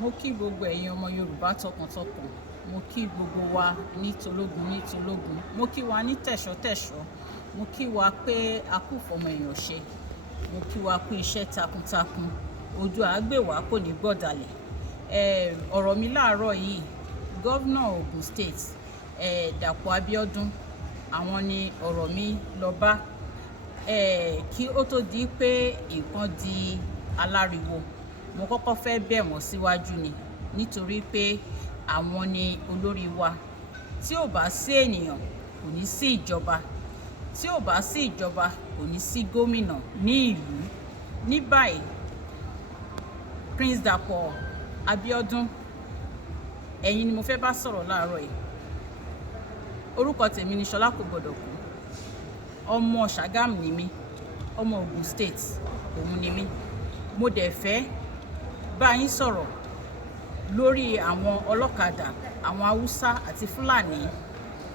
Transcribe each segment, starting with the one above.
Mo kí gbogbo ẹ̀yin ọmọ Yorùbá tọkàntọkàn, mo kí gbogbo wa ní tológun ní tológun, mo kí wa ní tẹ̀ṣọ́tẹ̀ṣọ́, mo kí wa pé a kú fọmọ èèyàn ṣe, mo kí wa pé iṣẹ́ takuntakun, ojú àgbèwá kò ní gbọ̀dàlẹ̀. Ọ̀rọ̀ mi láàárọ̀ yìí, gọ́vnà Ogun State, Dàpọ̀ Abíọ́dún, àwọn ni ọ̀rọ̀ mi lọ bá. Kí ó tó di pé nǹkan di aláriwo, mo kọ́kọ́ fẹ́ bẹ̀ wọ́n síwájú ni, nítorí pé àwọn ni olórí wa. Tí ò bá sí ènìyàn, kò ní sí ìjọba. Tí ò bá sí ìjọba, kò ní sí gómìnà ní ìlú. Ní báyìí, Prince Dàpọ̀ Abíọ́dún, ẹ̀yin ni mo fẹ́ bá sọ̀rọ̀ láàárọ̀ yìí. Orúkọ tèmi ni Ṣọlá kò gbọdọ̀ kú. Ọmọ Ṣàgámù ni mí, ọmọ Ogun State òun ni mí. Mo dẹ̀ fẹ́ bá yín sọ̀rọ̀ lórí àwọn ọlọ́kadà, àwọn Haúsá àti Fúlàní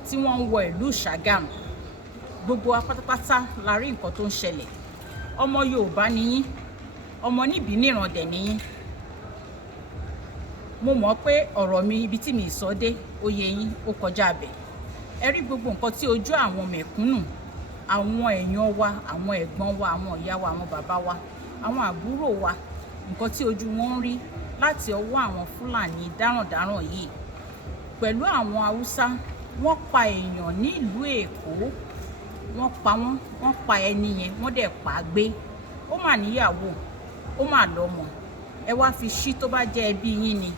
tí wọ́n ń wọ ìlú Ṣàgámù. Gbogbo wa pátápátá la rí nǹkan tó ń ṣẹlẹ̀. Ọmọ Yorùbá ni yín, ọmọ níbí níran dẹ̀ ni yín. Mo mọ̀ pé ọ̀rọ̀ mi ibi tí mi sọ dé ó yé yín, ó kọjá bẹ̀. Ẹ rí gbogbo nǹkan tí ojú àwọn mẹ̀kúnnù, àwọn èèyàn wa, àwọn ẹ̀gbọ́n wa, àwọn ìyá wa, àwọn bàbá wa, àwọn àbúrò wa, nǹkan tí ojú wọn ń rí láti ọwọ́ àwọn Fúlàní dáràndáràn yìí pẹ̀lú àwọn Haúsá. Wọ́n pa èèyàn ní ìlú Èkó, wọ́n pa ẹni yẹn, wọ́n dẹ̀ pa á gbé. Ó mà níyàwó, ó mà lọ́mọ. Ẹ wá fi ṣí tó bá jẹ́ ẹbí yín ni,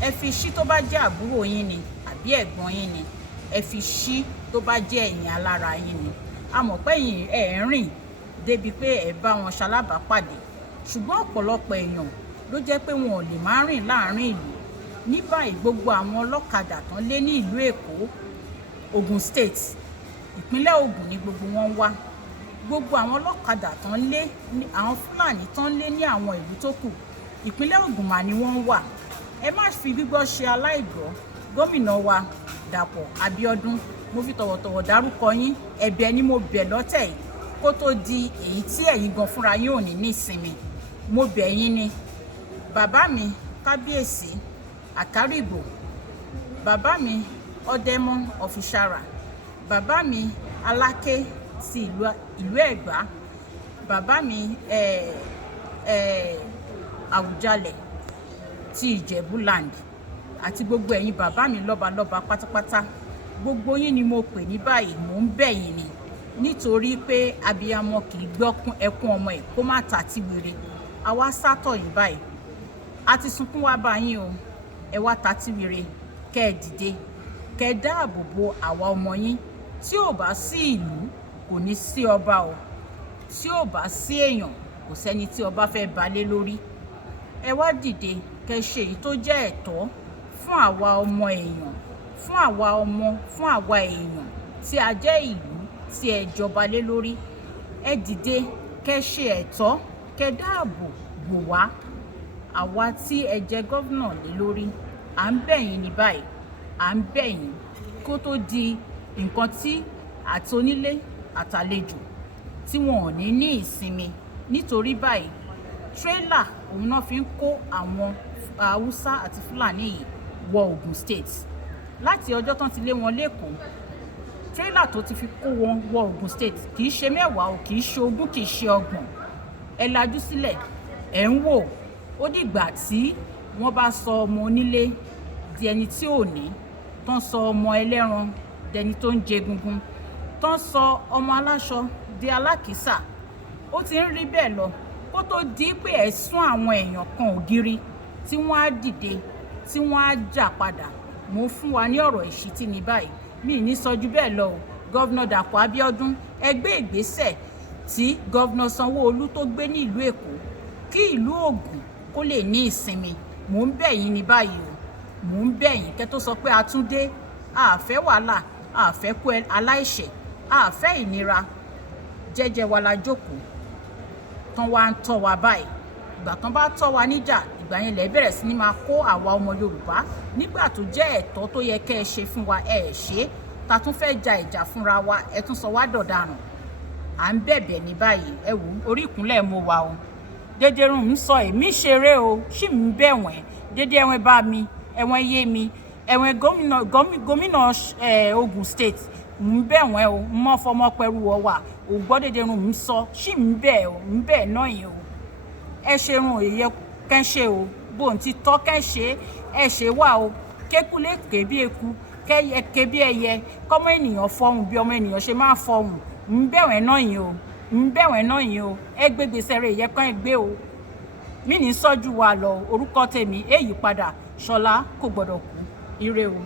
ẹ fi ṣí tó bá jẹ́ àbúrò yín ni àbí ẹ̀gbọ́n yín ni, ẹ fi ṣí tó bá jẹ́ ẹ̀yin alára yín ni. A mọ̀ pé ẹ̀yin ẹ̀ ń rìn débi pé ẹ bá wọn ṣalábàápàdé, ṣùgbọ́n ọ̀pọ̀lọpọ̀ èèyàn ló jẹ́ pé wọn ò lè máa rìn láàrin ìlú. Ní báyìí, gbogbo àwọn ọlọ́kadà tán lé ní ìlú Èkó, Ogun State, ìpínlẹ̀ Ògùn ni gbogbo wọn wá. Gbogbo àwọn ọlọ́kadà tán lé, àwọn Fúlàní tán lé ní àwọn ìlú tó kù, ìpínlẹ̀ Ògùn mà ni wọ́n wà. Ẹ má fi gbígbọ́ ṣe aláìgbọ́. Gómìnà wa Dàpọ̀ Abíọ́dún, mo fi tọ̀wọ̀tọ̀wọ̀ dárúkọ yín. Ẹ̀bẹ̀ ni mo bẹ̀ lọ́tẹ̀ yìí kó tó di èyí tí ẹ̀yin gan fúnra yín ò ní ní ìsinmi. Mo bẹ̀ yín ni. Bàbá mi Kábíyèsí Àkárìgbò, bàbá mi Ọdẹ́mọ́ Ọ̀fíṣàrà, bàbá mi Aláké ti ìlú Ẹ̀gbá, bàbá mi Àwùjalẹ̀ ti Ìjẹ̀bú land, àti gbogbo ẹ̀yin bàbá mi lọ́balọ́ba pátápátá. Gbogbo yín ni mo pè ní báyìí, mò ń bẹ̀ yín ni, nítorí pé abiyamọ kì í gbọ́ ẹkún ọmọ ẹ̀ kó má ta tí wèrè. Àwa sátọ̀ yín báyìí, a ti sunkún wá bá yín o. Ẹ wá ta tí wèrè, kẹ́ ẹ dìde, kẹ́ ẹ dáàbò bo àwa ọmọ yín. Tí ò bá sí ìlú, kò ní sí ọba o. Tí ò bá sí èèyàn, kò sẹ́ni tí ọba fẹ́ balẹ̀ lórí. Ẹ wá dìde, kẹ́ ẹ ṣe èyí tó jẹ́ ẹ̀tọ́ fún àwa ọmọ èèyàn, fún àwa ọmọ, fún àwa èèyàn tí a jẹ́ ìlú tí ẹ jọba lé lórí. Ẹ dìde, kẹ́ ẹ ṣe ẹ̀tọ́, kẹ́ ẹ dáàbò bò wá, àwa tí ẹ jẹ gọ́vnà lé lórí. À ń bẹ̀ yín ní báyìí, à ń bẹ̀ yín kó tó di nǹkan tí àti onílé àtàlejò tí wọn ò ní ní ìsinmi. Nítorí báyìí, tírélà òun náà fi ń kó àwọn Haúsá àti Fúlàní yìí wọ Ogun State. Láti ọjọ́ tán ti lé wọn lẹ́kọ̀ọ́, tírélà tó ti fi kó wọn wọ Ogun State kì í ṣe 10 o, kì í ṣe 20, kì í ṣe 30. Ẹ lajú sílẹ̀, ẹ̀ ń wò. Ó dìgbà tí wọ́n bá sọ ọmọ onílé di ẹni tí ò ní, tán sọ ọmọ ẹlẹ́ran di ẹni tó ń jẹ egungun, tán sọ ọmọ aláṣọ di alákìísà. Ó ti ń rí bẹ́ẹ̀ lọ kó tó di pé ẹ̀ sún àwọn èèyàn kan ògiri tí wọ́n á dìde, tí wọ́n á jà padà. Mo fún wa ní ọ̀rọ̀ ìṣítí ní báyìí, mi ní sọ ju bẹ́ẹ̀ lọ o. Gọ́vnà Dàpọ̀ Abíọ́dún, ẹ gbé ìgbésẹ̀ tí gọ́vnà Sanwó-Olú tó gbé ní ìlú Èkó, kí ìlú Ògùn kó lè ní ìsinmi. Mò ń bẹ̀ yín ní báyìí o. Mò ń bẹ̀ yín kẹ́ tó sọ pé a tún dé. A fẹ́ wàhálà, a fẹ́ kú aláìṣẹ̀, a fẹ́ ìnira. Jẹ́jẹ́ wa la jókòó, tán wá ń tọ́ wa báyìí. Ìgbà tán bá tọ́ wa níjà, ìgbà yẹn lẹ bẹ̀rẹ̀ sí ní máa kó àwa ọmọ Yorùbá. Nígbà tó jẹ́ ẹ̀tọ́ tó yẹ kẹ́ ẹ ṣe fún wa, ẹ ṣe. Ta tún fẹ́ ja ìjà fúnra wa, ẹ tún sọ wá dọ̀daràn. À ń bẹ̀bẹ̀ ní báyìí. Ẹ wò, orí ìkúnlẹ̀ mo wà o. Jẹjẹrun ń sọ èmi ṣeré o, ṣì ń bẹ̀ wọ́n. dédé ẹ̀wọ̀n bá mi ẹ̀wọ̀n yé mi ẹ̀wọ̀n gómìnà Ogun State ń bẹ̀ wọ́n o mọ́ fọmọ pẹ̀lú wọ́ wà ò gbọ́ dédé run ń sọ sí ń bẹ̀ o ń bẹ̀ náà yìí o ẹ ṣe run òye kẹ́ ṣe o bó ń ti tọ́ kẹ́ ṣe ẹ ṣe wà o kékulé ké bí eku kẹ́yẹ ké bí ẹyẹ kọ́mọ ènìyàn fọhùn bí ọmọ ènìyàn ṣe máa fọhùn ń bẹ̀ wọ́n náà yìí o ń bẹ̀ wọ́n náà yìí o ẹ gbé gbèsè rẹ̀ yẹ kán ẹ gbé o mí ní sọ́jú wa lọ orúkọ tèmi èyí padà Ṣọlá kò gbọ́dọ̀ kú ire o.